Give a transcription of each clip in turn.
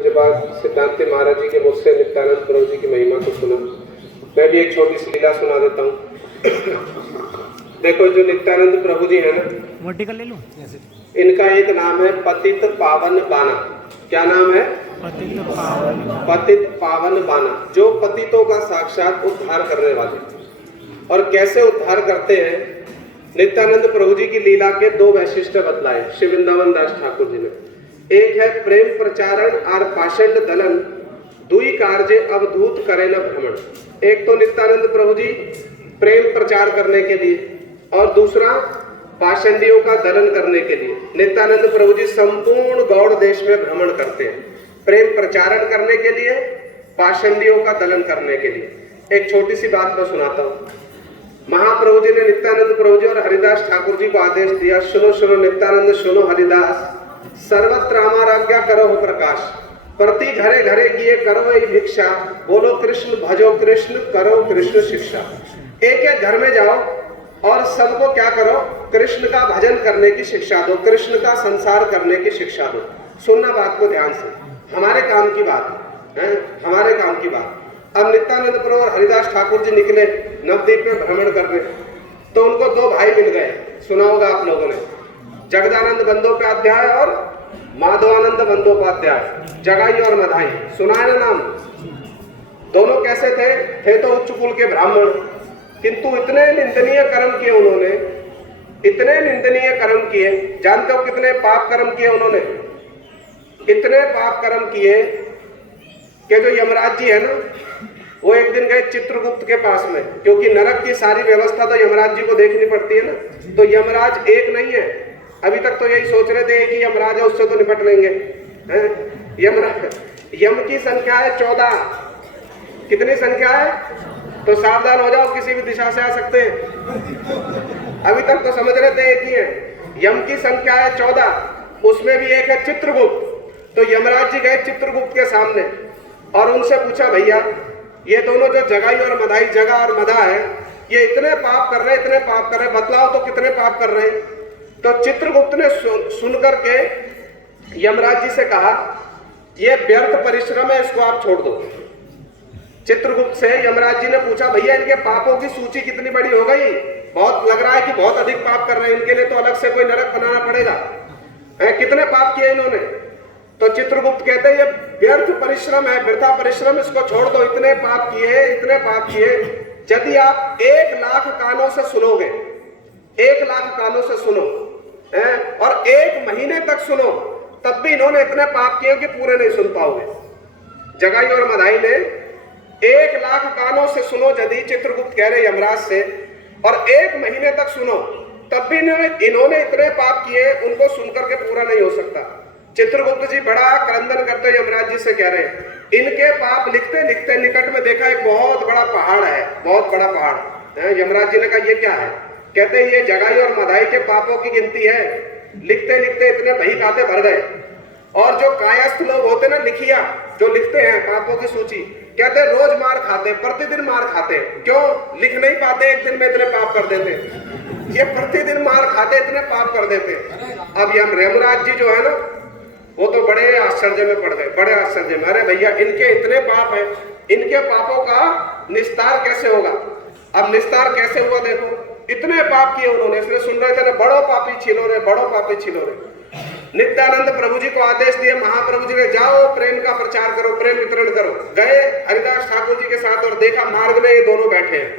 पूज्यपाद सिद्धांत महाराज जी के मुझसे नित्यानंद प्रभु जी की महिमा को सुना। मैं भी एक छोटी सी लीला सुना देता हूँ। देखो, जो नित्यानंद प्रभु जी है ना, वर्टिकल ले लूं? इनका एक नाम है पतित पावन बाना। क्या नाम है? पतित पावन बाना, जो पतितों का साक्षात उद्धार करने वाले। और कैसे उद्धार करते हैं? नित्यानंद प्रभु जी की लीला के दो वैशिष्ट बतलाए श्री वृंदावन दास ठाकुर जी ने। एक है प्रेम प्रचारण और पाषंड दलन, दुई कार्य अवधूत करे न भ्रमण। एक तो नित्यानंद प्रभु जी प्रेम प्रचार करने के लिए, और दूसरा पाषंडियों का दलन करने के लिए। नित्यानंद प्रभु जी संपूर्ण गौड़ देश में भ्रमण करते हैं, प्रेम प्रचारण करने के लिए, पाषंडियों का दलन करने के लिए। एक छोटी सी बात मैं सुनाता हूँ। महाप्रभु जी ने नित्यानंद प्रभु जी और हरिदास ठाकुर जी को आदेश दिया, सुनो सुनो नित्यानंद, सुनो हरिदास, सर्वत्र आज्ञा करो हो प्रकाश, प्रति घरे घरे किए करो ये भिक्षा, बोलो कृष्ण भजो कृष्ण करो कृष्ण शिक्षा। एक एक घर में जाओ और सबको क्या करो? कृष्ण का भजन करने की शिक्षा दो, कृष्ण का संसार करने की शिक्षा दो। सुनना बात को ध्यान से, हमारे काम की बात है, हमारे काम की बात। अब नित्यानंद प्रभु और हरिदास ठाकुर जी निकले नवद्वीप में भ्रमण करने, तो उनको दो भाई मिल गए। सुना होगा आप लोगों ने, जगदानंद बंदोपाध्याय और माधवानंद बंदोपाध्याय, जगाई और मधाई। सुना है ना नाम? दोनों कैसे थे? थे तो उच्च कुल के ब्राह्मण, किंतु इतने निंदनीय कर्म किए उन्होंने, इतने निंदनीय कर्म किए। जानते हो कितने पाप कर्म किए उन्होंने? इतने पाप कर्म किए कि जो यमराज जी है ना, वो एक दिन गए चित्रगुप्त के पास में, क्योंकि नरक की सारी व्यवस्था तो यमराज जी को देखनी पड़ती है ना। तो यमराज एक नहीं है, अभी तक तो यही सोच रहे थे कि यमराज है उससे तो निपट लेंगे। यम की संख्या है 14। कितनी संख्या है? तो सावधान हो जाओ, किसी भी दिशा से आ सकते हैं। अभी तक तो समझ रहे थे एक ही है। यम की संख्या है 14, उसमें भी एक है चित्रगुप्त। तो यमराज जी गए चित्रगुप्त के सामने और उनसे पूछा, भैया ये दोनों जो जगाई और मधाई, जगा और मधा है, ये इतने पाप कर रहे, इतने पाप कर रहे, बतलाओ तो कितने पाप कर रहे हैं? तो चित्रगुप्त ने सुन करके यमराज जी से कहा, ये व्यर्थ परिश्रम है, इसको आप छोड़ दो। चित्रगुप्त से यमराज जी ने पूछा, भैया इनके पापों की सूची कितनी बड़ी हो गई? बहुत लग रहा है कि बहुत अधिक पाप कर रहे हैं, इनके लिए तो अलग से कोई नरक बनाना पड़ेगा। कितने पाप किए इन्होंने? तो चित्रगुप्त कहते हैं, ये व्यर्थ परिश्रम है, वृथा परिश्रम, इसको छोड़ दो। इतने पाप किए, इतने पाप किए, यदि आप 1,00,000 कानों से सुनोगे, 1,00,000 कानों से सुनो और 1 महीने तक सुनो, तब भी इन्होंने इतने पाप किए कि पूरे नहीं सुन पाओगे। जगाई और मधाई ने 1,00,000 कानों से सुनो यदि, चित्रगुप्त कह रहे यमराज से, और 1 महीने तक सुनो, तब भी इन्होंने इतने पाप किए, उनको सुनकर के पूरा नहीं हो सकता। चित्रगुप्त जी बड़ा क्रंदन करते यमराज जी से कह रहे हैं, इनके पाप लिखते लिखते निकट में देखा एक बहुत बड़ा पहाड़ है, बहुत बड़ा पहाड़। यमराज जी ने कहा, ये क्या है? कहते हैं, ये जगाई और मधाई के पापों की गिनती है। लिखते लिखते इतने बही खाते भर गए। और जो कायस्थ लोग होते ना, लिखिया जो लिखते हैं पापों की सूची, कहते रोज मार खाते, प्रतिदिन मार खाते। क्यों? लिख नहीं पाते, एक दिन में इतने पाप कर देते। ये प्रतिदिन मार खाते, इतने पाप कर देते। अब यमराज जी जो है ना, वो तो बड़े आश्चर्य में पड़ गए, बड़े आश्चर्य में। अरे भैया, इनके इतने पाप हैं, इनके पापों का निस्तार कैसे होगा? अब निस्तार कैसे हुआ देखो, इतने पाप किए उन्होंने। इसलिए सुन रहे थे ना, बड़ो पापी छिलो रे, बड़ो पापी छिलो रे। नित्यानंद प्रभु जी को आदेश दिए महाप्रभु जी ने, जाओ प्रेम का प्रचार करो, प्रेम वितरण करो। गए हरिदास ठाकुर जी के साथ और देखा मार्ग में ये दोनों बैठे हैं,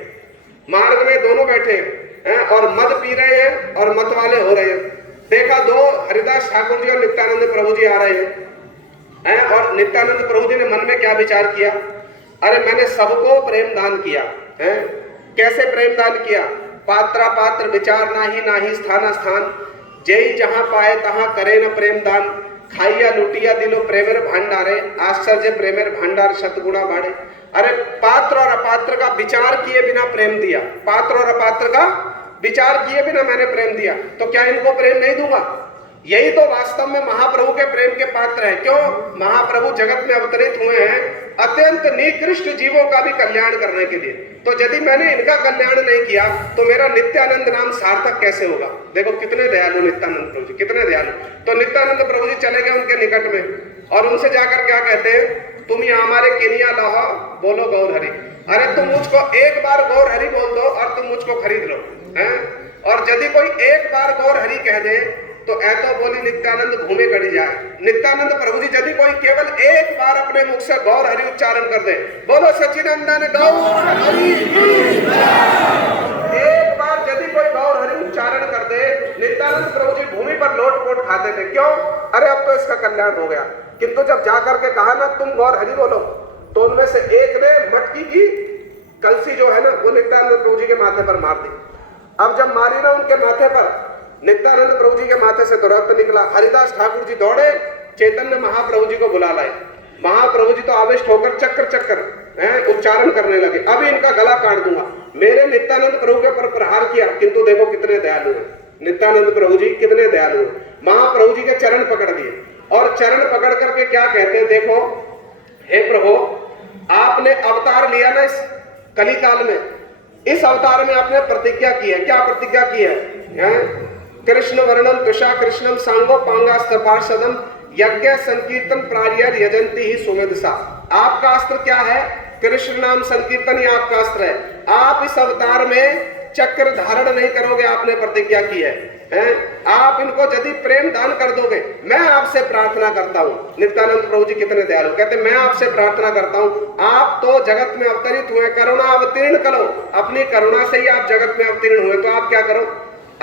मार्ग में दोनों बैठे हैं और मद पी रहे हैं और मत वाले हो रहे हैं। देखा दो हरिदास ठाकुर जी और नित्यानंद प्रभु जी आ रहे हैं और नित्यानंद प्रभु जी ने मन में क्या विचार किया? अरे मैंने सबको प्रेम दान किया है। कैसे प्रेम दान किया? पात्रा पात्र विचार नाही, नाही स्थान स्थान, जय जहां पाए तहां करे न प्रेम दान, खाइया लुटिया दिलो प्रेमेर भंडारे, आश्चर्य प्रेमेर भंडार शतगुणा बाढ़े। अरे पात्र और अपात्र का विचार किए बिना प्रेम दिया, पात्र और अपात्र का विचार किए बिना मैंने प्रेम दिया, तो क्या इनको प्रेम नहीं दूंगा? यही तो वास्तव में महाप्रभु के प्रेम के पात्र है। क्यों? महाप्रभु जगत में अवतरित हुए हैं अत्यंत निकृष्ट जीवों का भी कल्याण करने के लिए। तो यदि मैंने इनका कल्याण नहीं किया तो मेरा नित्यानंद नाम सार्थक कैसे होगा? देखो कितने दयालु नित्यानंद प्रभु जी, कितने दयालु। तो नित्यानंद प्रभु जी चले गए उनके निकट में और उनसे जाकर क्या कहते हैं, तुम यहाँ हमारे केनिया लाओ, बोलो गौर हरि। अरे तुम मुझको एक बार गौर हरि बोल दो और तुम मुझको खरीद लो हैं। और यदि कोई एक बार गौर हरि कह दे तो ऐतो बोली नित्यानंद भूमि गड़ी जाए। नित्यानंद प्रभु जी यदि कोई केवल एक बार अपने मुख से गौर हरि उच्चारण कर दे, बोलो सच्चिदानंद गौर हरि, एक बार यदि कोई गौर हरि उच्चारण कर दे, नित्यानंद प्रभु जी भूमि पर लोट-पोट खाते थे। क्यों? अरे अब तो इसका कल्याण हो गया। किंतु जब जाकर के कहा ना तुम गौर हरि बोलो, तो उनमें से एक ने मटकी की कलसी जो है ना वो नित्यानंद प्रभु जी के माथे पर मार दी। अब जब मारी ना उनके माथे पर, नित्यानंद प्रभु जी के माथे से तो रक्त निकला। हरिदास ठाकुर जी दौड़े, चैतन्य महाप्रभु जी को बुला लाए। महाप्रभु जी तो आविष्ट होकर चक्कर उच्चारण करने लगे, अभी इनका गला काट दूंगा। मेरे नित्यानंद प्रभु के ऊपर प्रहार किया, किंतु देखो कितने दयालु हैं नित्यानंद प्रभु जी, कितने दयालु हैं। महाप्रभु जी के चरण पकड़ दिए और चरण पकड़ करके क्या कहते हैं, देखो हे प्रभु, आपने अवतार लिया ना इस कली काल में, इस अवतार में आपने प्रतिज्ञा की है। क्या प्रतिज्ञा की है? कृष्ण वर्णम तुषा कृष्णम सांगो पांगास्त्र पार्षदम यज्ञ संकीर्तन प्रार्य यजंती ही सुमेधसा। आपका अस्त्र क्या है? कृष्ण नाम संकीर्तन ही आपका अस्त्र है। आप इस अवतार में चक्र धारण नहीं करोगे, आपने प्रतिज्ञा की है। आप इनको यदि प्रेम दान कर दोगे, मैं आपसे प्रार्थना करता हूँ। नित्यानंद प्रभु जी कितने दयालु, कहते मैं आपसे प्रार्थना करता हूँ, आप तो जगत में अवतरित हुए, करुणा अवतीर्ण करो, अपनी करुणा से ही आप जगत में अवतीर्ण हुए। तो आप क्या करो,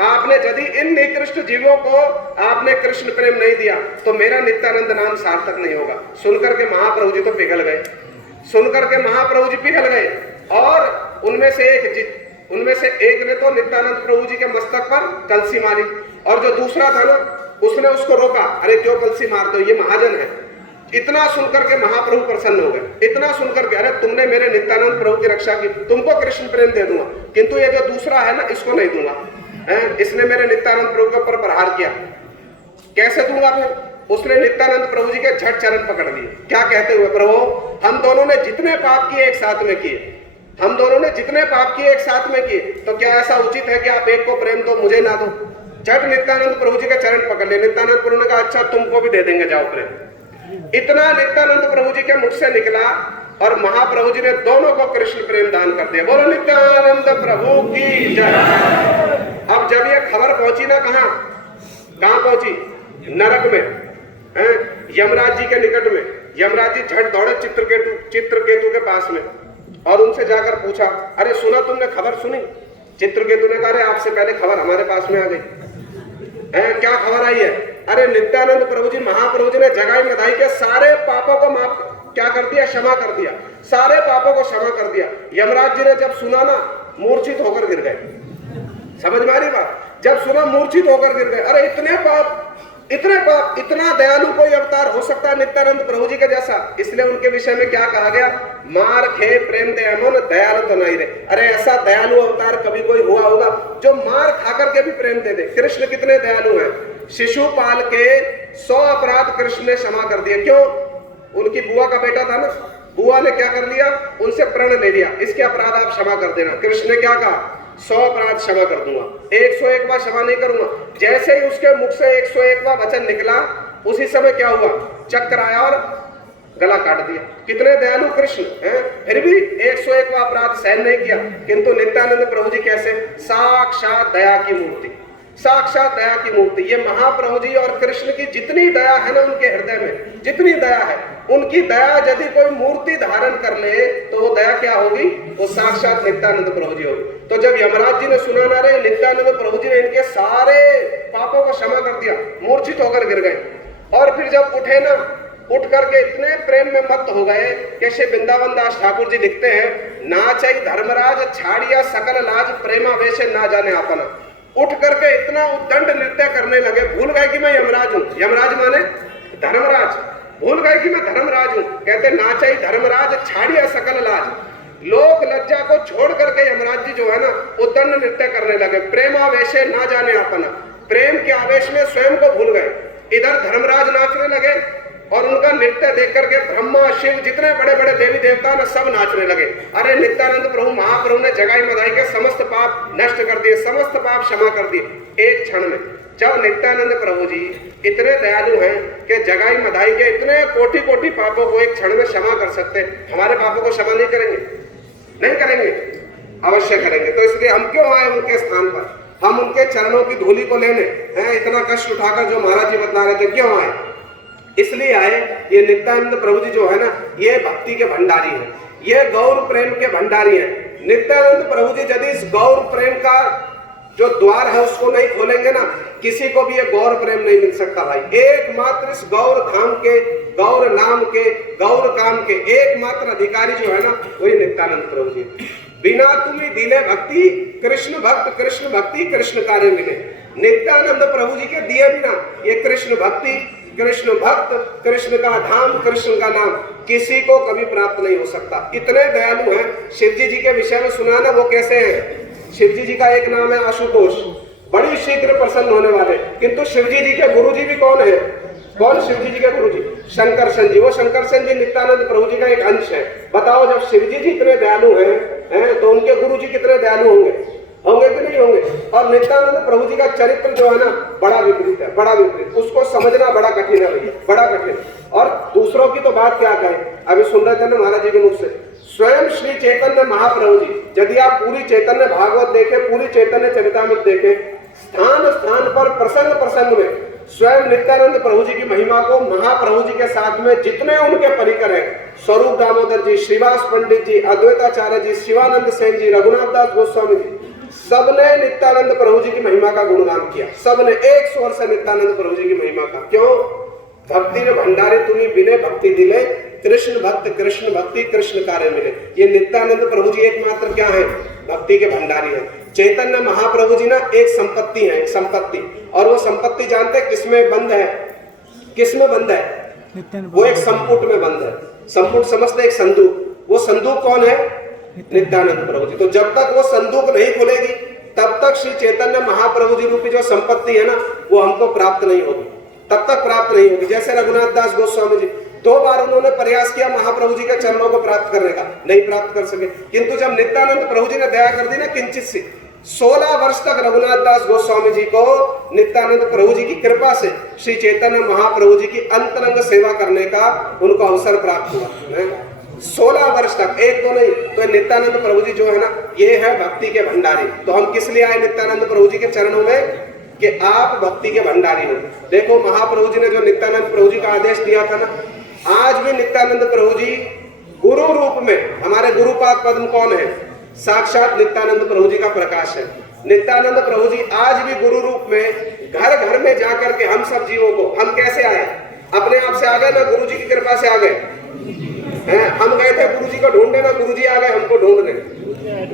आपने यदि इन निकृष्ट जीवों को आपने कृष्ण प्रेम नहीं दिया तो मेरा नित्यानंद नाम सार्थक नहीं होगा। सुनकर के महाप्रभु जी तो पिघल गए, सुनकर के महाप्रभु जी पिघल गए। और उनमें से एक ने तो नित्यानंद प्रभु जी के मस्तक पर कलसी मारी, और जो दूसरा था ना उसने उसको रोका, अरे क्यों कलसी मारते हो, ये महाजन है। इतना सुनकर के महाप्रभु प्रसन्न हो गए, इतना सुनकर के, अरे तुमने मेरे नित्यानंद प्रभु की रक्षा की, तुमको कृष्ण प्रेम दे दूंगा, किंतु ये जो दूसरा है ना इसको नहीं दूंगा, इसने मेरे नित्यानंद प्रभु के ऊपर प्रहार किया, कैसे दूंगा फिर? उसने नित्यानंद प्रभु जी के झट चरण पकड़ लिए। क्या कहते हुए, प्रभु हम दोनों ने जितने पाप किए एक साथ में किए, हम दोनों ने जितने पाप किए एक साथ में किए, तो क्या ऐसा उचित है कि आप एक को प्रेम दो मुझे ना दो? झट नित्यानंद प्रभु जी के चरण पकड़ लिए। नित्यानंद प्रभु ने कहा अच्छा तुमको भी दे देंगे, जाओ प्रेम। इतना नित्यानंद प्रभु जी के मुख से निकला और महाप्रभु जी ने दोनों को कृष्ण प्रेम दान कर दिया। बोलो नित्यानंद प्रभु की जय। अब जब ये खबर पहुंची ना, कहां पहुंची? नरक में, यमराज जी के निकट में। यमराज जी झट दौड़े चित्रकेतु के पास में और उनसे जाकर पूछा, अरे सुना तुमने, खबर सुनी? चित्रकेतु ने कहा अरे आपसे पहले खबर हमारे पास में आ गई। क्या खबर आई है? अरे नित्यानंद प्रभु जी, महाप्रभु जी ने जगाई मधाई के सारे पापों को माफ क्या कर दिया, क्षमा कर दिया, सारे पापों को क्षमा कर दिया। यमराज जी ने जब सुना ना मूर्छित होकर गिर गए। समझ में आ रही बात? जब सुना मूर्छित होकर गिर गए। अरे इतने पाप, इतना दयालु कोई अवतार हो सकता है नित्यानंद प्रभु जी के जैसा? इसलिए उनके विषय में क्या कहा गया, मार खे प्रेम दे अमन दयालु तो नहीं रे। अरे ऐसा दयालु अवतार कभी कोई हुआ होगा जो मार खाकर के भी प्रेम दे दे? कृष्ण कितने दयालु हैं। शिशुपाल के 100 अपराध कृष्ण ने क्षमा कर दिए। क्यों? उनकी बुआ का बेटा था ना, बुआ ने क्या कर लिया, उनसे प्रण ले लिया, इसके अपराध आप क्षमा कर देना। कृष्ण ने क्या कहा, 100 अपराध क्षमा कर दूंगा, 101वां क्षमा नहीं करूंगा। जैसे ही उसके मुख से 101वां वचन निकला, उसी समय क्या हुआ, चक्र आया और गला काट दिया। कितने दयालु कृष्ण हैं। फिर भी 101वां अपराध सहन नहीं किया। किंतु नित्यानंद प्रभु जी कैसे, साक्षात दया की मूर्ति, साक्षात दया की मूर्ति। ये महाप्रभु जी और कृष्ण की जितनी दया है ना, उनके हृदय में जितनी दया है, उनकी दया यदि कोई मूर्ति धारण कर ले तो वो दया क्या होगी, वो साक्षात नित्यानंद प्रभु जी होगी। तो जब यमराज जी ने सुना ना रे नित्यानंद प्रभु जी ने इनके सारे पापों को क्षमा कर दिया, मूर्छित होकर गिर गए। और फिर जब उठे ना, उठ करके इतने प्रेम में मत हो गए कि श्री वृंदावन दास ठाकुर जी लिखते हैं, नाचई धर्मराज छाड़िया सकल लाज प्रेमा वैसे ना जाने अपना। उठ करके इतना उद्दंड नृत्य करने लगे, भूल गए कि मैं यमराज हूं। यमराज माने धर्मराज, भूल गए कि मैं धर्मराज हूं। कहते नाचई धर्मराज छाड़िया सकल लाज, लोक लज्जा को छोड़ करके यमराज जी जो है ना उद्दंड नृत्य करने लगे। प्रेमा वैसे ना जाने अपना, प्रेम के आवेश में स्वयं को भूल गए। इधर धर्मराज नाचने लगे और उनका नृत्य देख करके ब्रह्मा शिव जितने बड़े बड़े देवी देवता ना सब नाचने लगे। अरे नित्यानंद प्रभु महाप्रभु ने जगाई मदाई के समस्त पाप नष्ट कर दिए, समस्त पाप क्षमा कर दिए एक क्षण में। जब नित्यानंद प्रभु जी इतने दयालु हैं कि जगाई मदाई के इतने कोटि कोटि पापों को एक क्षण में क्षमा कर सकते, हमारे पापों को क्षमा नहीं करेंगे? नहीं करेंगे, अवश्य करेंगे। तो इसलिए हम क्यों आए उनके स्थान पर, हम उनके चरणों की धूलि को लेने हैं। इतना कष्ट उठाकर जो महाराज जी बता रहे थे, क्यों आए? इसलिए आए। ये नित्यानंद प्रभु जी जो है ना, ये भक्ति के भंडारी है, ये गौर प्रेम के भंडारी है। नित्यानंद प्रभु जी यदि इस गौर प्रेम का जो द्वार है उसको नहीं खोलेंगे ना, किसी को भी ये गौर प्रेम नहीं मिल सकता भाई। एकमात्र इस गौर धाम के, गौर नाम के, गौर काम के एकमात्र अधिकारी जो है ना, वही नित्यानंद प्रभु जी। बिना तुम्हें दिले भक्ति कृष्ण भक्त, कृष्ण भक्ति कृष्ण कार्य मिले। नित्यानंद प्रभु जी के दिए बिना ये कृष्ण भक्ति, कृष्ण भक्त, कृष्ण का धाम, कृष्ण का नाम किसी को कभी प्राप्त नहीं हो सकता। इतने दयालु हैं। शिवजी जी के विषय में सुना ना, वो कैसे हैं? शिवजी जी का एक नाम है आशुतोष, बड़ी शीघ्र प्रसन्न होने वाले। किंतु शिवजी जी के गुरु जी भी कौन है? कौन शिवजी जी के गुरु जी? शंकरसन जी। वो शंकरसन जी नित्यानंद प्रभु जी का एक अंश है। बताओ, जब शिवजी जी इतने दयालु हैं तो उनके गुरु जी कितने दयालु होंगे? होंगे कि नहीं होंगे? और नित्यानंद प्रभु जी का चरित्र जो है ना, बड़ा विपरीत है, बड़ा विपरीत। उसको समझना बड़ा कठिन है भैया, बड़ा कठिन। और दूसरों की तो बात क्या कहें, अभी सुन रहे थे ना महाराज जी के मुख से, स्वयं श्री चैतन्य महाप्रभु जी, यदि आप पूरी चैतन्य भागवत देखे, पूरी चैतन्य चरितामृत देखे, स्थान स्थान पर प्रसंग प्रसंग में स्वयं नित्यानंद प्रभु जी की महिमा को महाप्रभु जी के साथ में जितने उनके परिकर हैं, स्वरूप दामोदर जी, श्रीवास पंडित जी, अद्वैताचार्य जी, शिवानंद सेन जी, रघुनाथ दास गोस्वामी जी, सबने नित्यानंद प्रभु जी की महिमा का गुणगान किया। सबने एक स्वर से नित्यानंद प्रभु जी की महिमा का। क्यों? भक्ति के भंडारे तुम्हें बिने भक्ति दिले, कृष्ण भक्त कृष्ण भक्ति कृष्ण कार्य मिले। ये नित्यानंद प्रभु जी एकमात्र क्या है? भक्ति के भंडारी है। चैतन्य महाप्रभु जी ना एक संपत्ति है, एक संपत्ति। और वो संपत्ति जानते हैं किसमें बंद है? किसमें बंद है? वो एक संपुट में बंद है। संपुट समझते, एक संदूक। वो संदूक कौन है? नित्यानंद प्रभु जी। तो जब तक वो संदूक नहीं खुलेगी, तब तक श्री चैतन्य महाप्रभु जी रूपी जो संपत्ति है ना, वो हमको प्राप्त नहीं होगी, तब तक प्राप्त नहीं होगी। जैसे रघुनाथ दास गोस्वामी जी 2 बार उन्होंने प्रयास किया महाप्रभु जी के चरणों को प्राप्त करने का, नहीं प्राप्त कर सके। किंतु जब नित्यानंद प्रभु जी ने दया कर दी ना किंचित सी, 16 वर्ष तक रघुनाथ दास गोस्वामी जी को नित्यानंद प्रभु जी की कृपा से श्री चैतन्य महाप्रभु जी की अंतरंग सेवा करने का उनको अवसर प्राप्त हुआ। 16 वर्ष तक, एक तो नहीं। तो नित्यानंद प्रभु जी जो है ना, ये है भक्ति के भंडारी। तो हम किस लिए आए नित्यानंद प्रभु जी के चरणों में? कि आप भक्ति के भंडारी हो। देखो महाप्रभु जी ने जो नित्यानंद प्रभु जी का आदेश दिया था ना, आज भी नित्यानंद प्रभु जी गुरु रूप में, हमारे गुरुपाद पद्म कौन है? साक्षात नित्यानंद प्रभु जी का प्रकाश है। नित्यानंद प्रभु जी आज भी गुरु रूप में घर घर में जाकर के हम सब जीवों को, हम कैसे आए? अपने आप से आ गए ना, गुरु जी की कृपा से आ गए। हम गए थे गुरु जी को ढूंढने ना, गुरु जी आ गए हमको ढूंढने,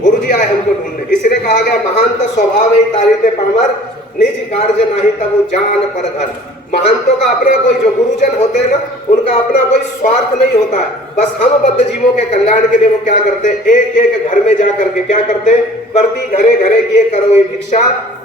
गुरु जी आए हमको ढूंढने। इसलिए कहा गया महान स्वभाव ही तारिते पामर, निज कार्य नहीं तब जान पर घर। महंतों का अपना कोई, जो गुरुजन होते हैं ना, उनका अपना कोई स्वार्थ नहीं होता है। बस हम बद्ध जीवों के कल्याण के लिए वो क्या करते हैं? एक एक घर में जा करके क्या करते हैं? प्रति घरे घरे किए करो ये भिक्षा,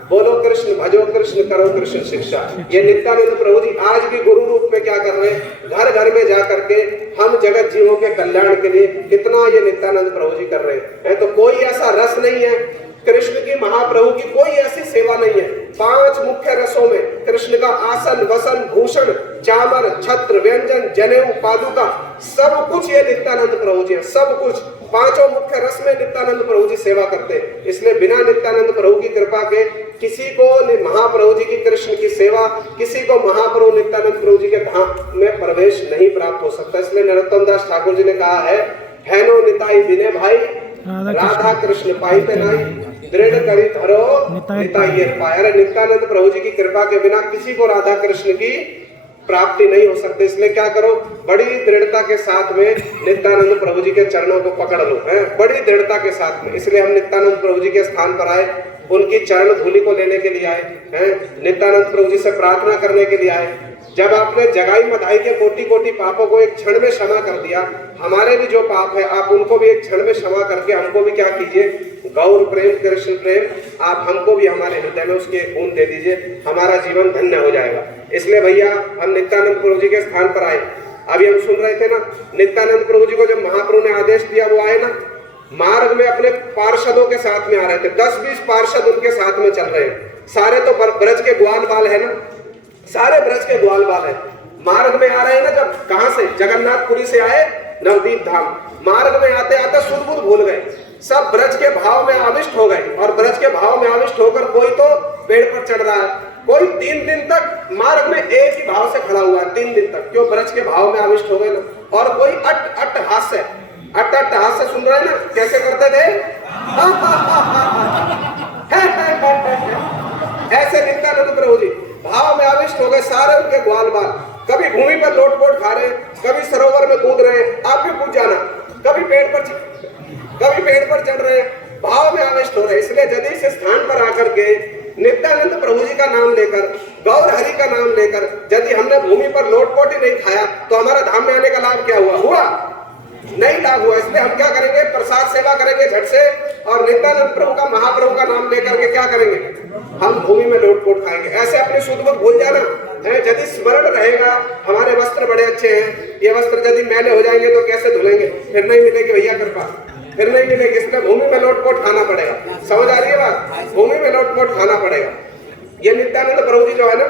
बोलो कृष्ण भजो कृष्ण करो कृष्ण शिक्षा। ये नित्यानंद प्रभु जी आज भी गुरु रूप में क्या कर रहे हैं? घर घर में जा करके हम जगत जीवों के कल्याण के लिए कितना ये नित्यानंद प्रभु जी कर रहे हैं। तो कोई ऐसा रस नहीं है कृष्ण की, महाप्रभु की कोई ऐसी सेवा नहीं है। 5 मुख्य रसों में कृष्ण का आसन, वसन, भूषण, चामर, छत्र, व्यंजन, जनेऊ, पादुका, सब कुछ ये नित्यानंद प्रभु जी है। सब कुछ 5 मुख्य रस में नित्यानंद प्रभु जी सेवा करते हैं। इसलिए बिना नित्यानंद प्रभु की कृपा के किसी को महाप्रभु जी की कृष्ण की सेवा, किसी को महाप्रभु नित्यानंद प्रभु जी के धाम में प्रवेश नहीं प्राप्त हो सकता। इसलिए नरोत्तम दास ठाकुर जी ने कहा है नो निताई बिने भाई, राधा कृष्ण पाइते नहीं, दृढ़ करी धरो निताई पाए। अरे नित्यानंद प्रभु जी की कृपा के बिना किसी को राधा कृष्ण की प्राप्ति नहीं हो सकती। इसलिए क्या करो? बड़ी दृढ़ता के साथ में नित्यानंद प्रभु जी के चरणों को पकड़ लो, है बड़ी दृढ़ता के साथ में। इसलिए हम नित्यानंद प्रभु जी के स्थान पर आए, उनकी चरण धूलि को लेने के लिए आए हैं, नित्यानंद प्रभु जी से प्रार्थना करने के लिए आए। जब आपने जगाई मधाई के कोटि कोटि पापों को एक क्षण में क्षमा कर दिया, हमारे भी जो पाप है आप उनको भी एक क्षण में क्षमा करके हमको भी क्या कीजिए, गौर प्रेम कृष्ण प्रेम आप हमको भी हमारे हृदय में उसके गुण दे दीजिए, हमारा जीवन धन्य हो जाएगा। इसलिए भैया हम नित्यानंद प्रभु जी के स्थान पर आए। अभी हम सुन रहे थे ना, नित्यानंद प्रभु जी को जब महाप्रभु ने आदेश दिया वो आए ना, मार्ग में अपने पार्षदों के साथ में आ रहे थे, 10-20 पार्षद उनके साथ में चल रहे हैं। सारे तो ब्रज के ग्वाल बाल है ना, सारे ब्रज के ग्वाल बाल है। मार्ग में आ रहे हैं ना, जब कहां से, जगन्नाथपुरी से आए नवदीप धाम। मार्ग में आते आते सुध बुध भूल गए, सब ब्रज के भाव में आविष्ट हो गए। और ब्रज के भाव में आविष्ट होकर कोई तो पेड़ पर चढ़ रहा है, कोई 3 दिन तक मार्ग में एक ही भाव से खड़ा हुआ है, 3 दिन तक, क्यों, ब्रज के भाव में आविष्ट हो गए ना। और कोई अट हास्य सुन रहे ना, कैसे करते थे ऐसे नित्यानंद प्रभु जी भाव में आविष्ट हो गए, सारे उनके ग्वाल बाल। कभी भूमि पर लोटपोट खा रहे, कभी सरोवर में कूद रहे, आप भी कूद जाना, कभी पेड़ पर चढ़ रहे, भाव में आविष्ट हो रहे। इसलिए यदि इस स्थान पर आकर के नित्यानंद प्रभु जी का नाम लेकर, गौर हरि का नाम लेकर यदि हमने भूमि पर लोटपोट ही नहीं खाया तो हमारा धाम में आने का लाभ क्या हुआ? नहीं लाभ हुआ। इसलिए हम क्या करेंगे, प्रसाद सेवा करेंगे झट से, और नित्यानंद प्रभु का, महाप्रभु का नाम लेकर के क्या करेंगे, हम भूमि में लोटपोट खाएंगे। ऐसे अपने शुद्ध को भूल जाना, यदि स्मरण रहेगा हमारे वस्त्र बड़े अच्छे हैं, ये वस्त्र यदि मैले हो जाएंगे तो कैसे धुलेंगे, फिर नहीं मिलेगी भैया कृपा, फिर नहीं मिलेगी। इसलिए भूमि में लोटपोट खाना पड़ेगा। समझ आ रही है बात? भूमि में लोटपोट खाना पड़ेगा। ये नित्यानंद प्रभु जी जो है ना,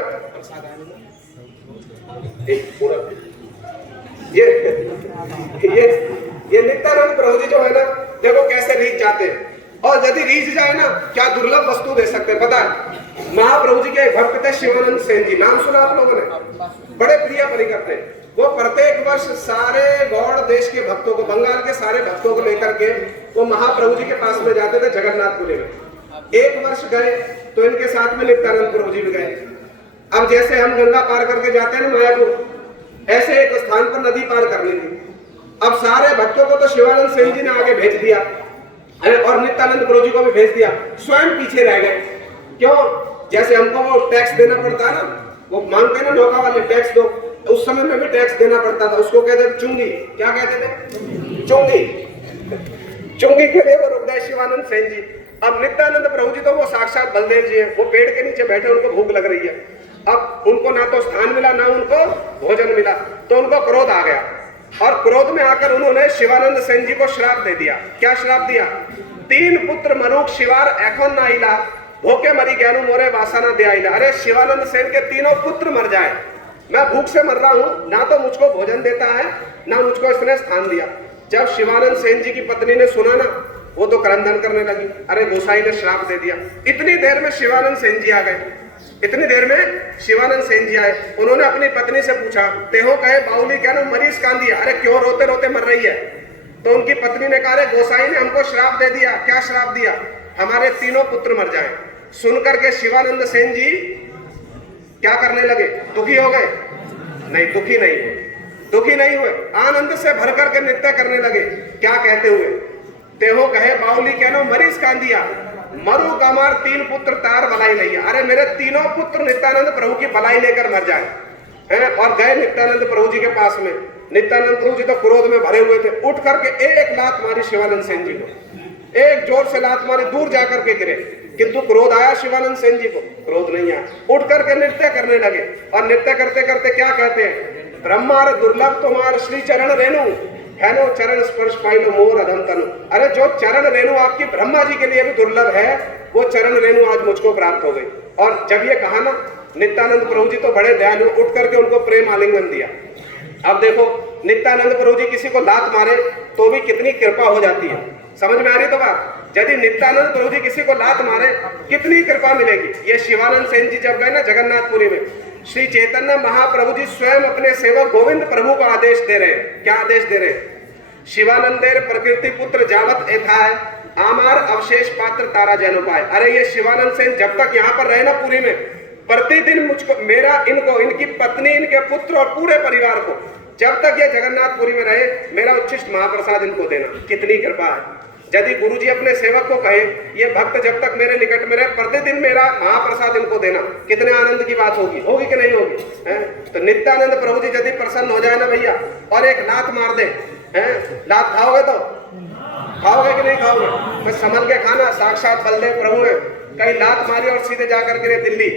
ये नित्यानंद प्रभु जी जो है ना, देखो कैसे रीझ जाते हैं। और यदि रीझ जाए ना, क्या दुर्लभ वस्तु दे सकते हैं, पता है? महाप्रभु जी के एक भक्त थे शिवानंद सेन जी, नाम सुना आप लोगों ने? बड़े प्रिय परिकर थे वो। प्रत्येक वर्ष सारे गौड़ देश के भक्तों को, बंगाल के सारे भक्तों को लेकर के वो महाप्रभु जी के पास में जाते थे जगन्नाथपुरी में। एक वर्ष गए तो इनके साथ में नित्यानंद प्रभु जी भी गए। अब जैसे हम गंगा पार करके जाते हैं ना मायापुर, ऐसे एक स्थान पर नदी पार करनी थी। अब सारे भक्तों को तो शिवानंद सेन जी ने आगे भेज दिया और नित्यानंद प्रभु जी को भी भेज दिया, स्वयं पीछे रह गए। क्यों? जैसे हमको वो टैक्स देना पड़ता है ना, वो मांगते ना नौका वाले, टैक्स दो, उस समय में भी टैक्स देना पड़ता था। उसको कहते थे चुंगी। क्या कहते थे? चुंगी के लिए वो रुक गए शिवानंद सेन जी। अब नित्यानंद प्रभु जी तो वो साक्षात बलदेव जी है, वो पेड़ के नीचे बैठे, उनको भूख लग रही है। अब उनको ना तो स्थान मिला ना उनको भोजन मिला, तो उनको क्रोध आ गया। और क्रोध में आकर उन्होंने शिवानंद सेन जी को श्राप दे दिया। क्या श्राप दिया? 3 पुत्र मरुक शिवार एखोन ना आइला, भूखे मरी ज्ञानु मोरे वासना दे आइला। अरे शिवानंद सेन के 3 पुत्र मर जाए, मैं भूख से मर रहा हूं, ना तो मुझको भोजन देता है ना मुझको इसने स्थान दिया। जब शिवानंद सेन जी की पत्नी ने सुना ना, वो तो क्रंदन करने लगी, अरे गोसाई ने श्राप दे दिया। इतनी देर में शिवानंद सेन जी आ गए, इतनी देर में शिवानंद सेन जी आए। उन्होंने अपनी पत्नी से पूछा, तेहो कहे बाउली क्या ना मरीज कान दिया, अरे क्यों रोते रोते मर रही है? तो उनकी पत्नी ने कहा, गोसाई ने हमको श्राप दे दिया। क्या श्राप दिया? हमारे 3 पुत्र मर जाए। सुनकर के शिवानंद सेन जी क्या करने लगे? दुखी हो गए? नहीं, दुखी नहीं हुए, आनंद से भर करके नृत्य करने लगे। क्या कहते हुए? तेहो कहे बाउली क्या ना मरीज कान दिया, मरु कमार 3 पुत्र तार बलाई लैया। अरे मेरे 3 पुत्र नित्यानंद प्रभु की बलाई लेकर मर जाए हैं। और गए नित्यानंद प्रभु जी के पास में। नित्यानंद प्रभु जी तो क्रोध में भरे हुए थे, उठ करके एक लात मारी शिवानंद सेन जी को, एक जोर से लात मारी, दूर जाकर के गिरे। किंतु क्रोध आया शिवानंद सेन जी को? क्रोध नहीं आया। उठ करके नृत्य करने लगे। और नृत्य करते करते क्या कहते हैं? ब्रह्मार दुर्लभ तुम्हार श्री चरण रेणु है नो, चरण स्पर्श पाइलो मोर अधम तनु। अरे जो चरण रेणु आपकी ब्रह्मा जी के लिए भी दुर्लभ है, वो चरण रेणु आज मुझको प्राप्त हो गई। और जब ये कहा ना, नित्यानंद प्रभु जी तो बड़े दयालु, उठ करके उनको प्रेम आलिंगन दिया। अब देखो, नित्यानंद प्रभु जी किसी को लात मारे तो भी कितनी कृपा हो जाती है। समझ में आ रही तो बात? यदि नित्यानंद प्रभु जी किसी को लात मारे कितनी कृपा मिलेगी। ये शिवानंद सेन जी जब गए ना जगन्नाथपुरी में, श्री चैतन्य महाप्रभु जी स्वयं अपने सेवक गोविंद प्रभु को आदेश दे रहे हैं। क्या आदेश दे रहे हैं? शिवानंदेर प्रकृति पुत्र जावत एथा है, आमार अवशेष पात्र तारा जैन उपाय। अरे ये शिवानंद सेन जब तक यहाँ पर रहे ना पुरी में, प्रतिदिन मुझको, मेरा, इनको, इनकी पत्नी, इनके पुत्र और पूरे परिवार को, जब तक ये जगन्नाथपुरी में रहे, मेरा उच्छिष्ट महाप्रसाद इनको देना। कितनी कृपा है। यदि गुरुजी अपने सेवक को कहे ये भक्त जब तक मेरे निकट में रहे प्रतिदिन मेरा महाप्रसाद इनको देना, कितने आनंद की बात होगी, होगी कि नहीं होगी? तो नित्यानंद प्रभु जी यदि प्रसन्न हो जाए ना भैया और एक लात मार दे, लात खाओगे तो खाओगे कि नहीं खाओगे? मैं संभल के खाना, साक्षात बलदेव प्रभु है, कहीं लात मारी और सीधे जाकर गिरे दिल्ली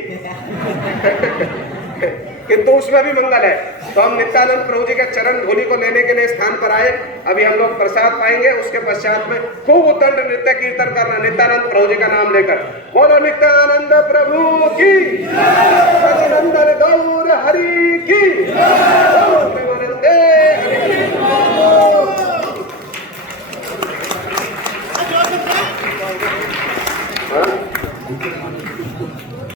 किंतु उसमें भी मंगल है। तो हम नित्यानंद प्रभु जी के चरण धूलि को लेने के लिए स्थान पर आए। अभी हम लोग प्रसाद पाएंगे, उसके पश्चात में खूब उद्दंड नृत्य कीर्तन करना नित्यानंद प्रभु जी का नाम लेकर। बोलो नित्यानंद प्रभु की, सदानंद गौर हरि की, प्रेमानंदे हरि।